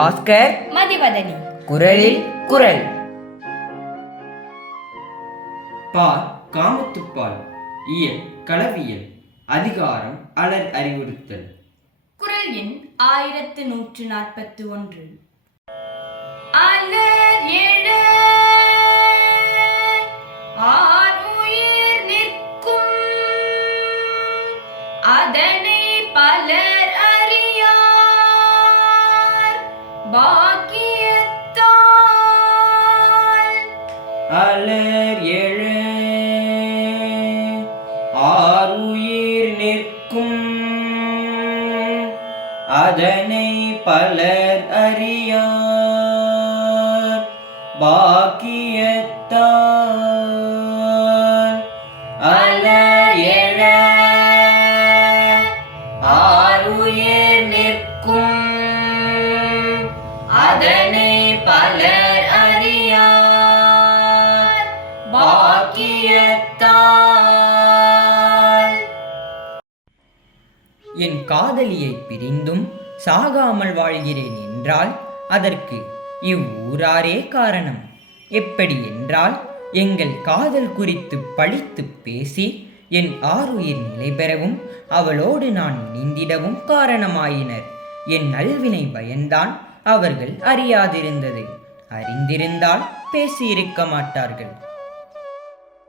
பாஸ்கர் மதிவதனி. குரலில் குரல். பால் காமத்துப்பால் இயல் களவியல் அதிகாரம் அலர் அறிவுறுத்தல். குரல் எண் 1141. அலர் எழ ஆருயிர் நிற்கும் அதனை பலர் அறியார் பாக்கியத்தால். அலர் எழ ஆருயிர் நிற்கும் அதனை பலர் அறியார் பாக்கியத்தால். அலர் எழ ஆருயிர் நிற்கும் அதனை பலர் அறியார் பாக்கியத்தால். என் காதலியை பிரிந்தும் சாகாமல் வாழ்கிறேன் என்றால் அதற்கு இவ்வூராரே காரணம். எப்படி என்றால், எங்கள் காதல் குறித்து பழித்து பேசி என் ஆருயிர் நிலை பெறவும் அவளோடு நான் நீந்திடவும் காரணமாயினர். என் நல்வினை பயன்தான் அவர்கள் அறியாதிருந்தது. அறிந்திருந்தால் பேசியிருக்க மாட்டார்கள்.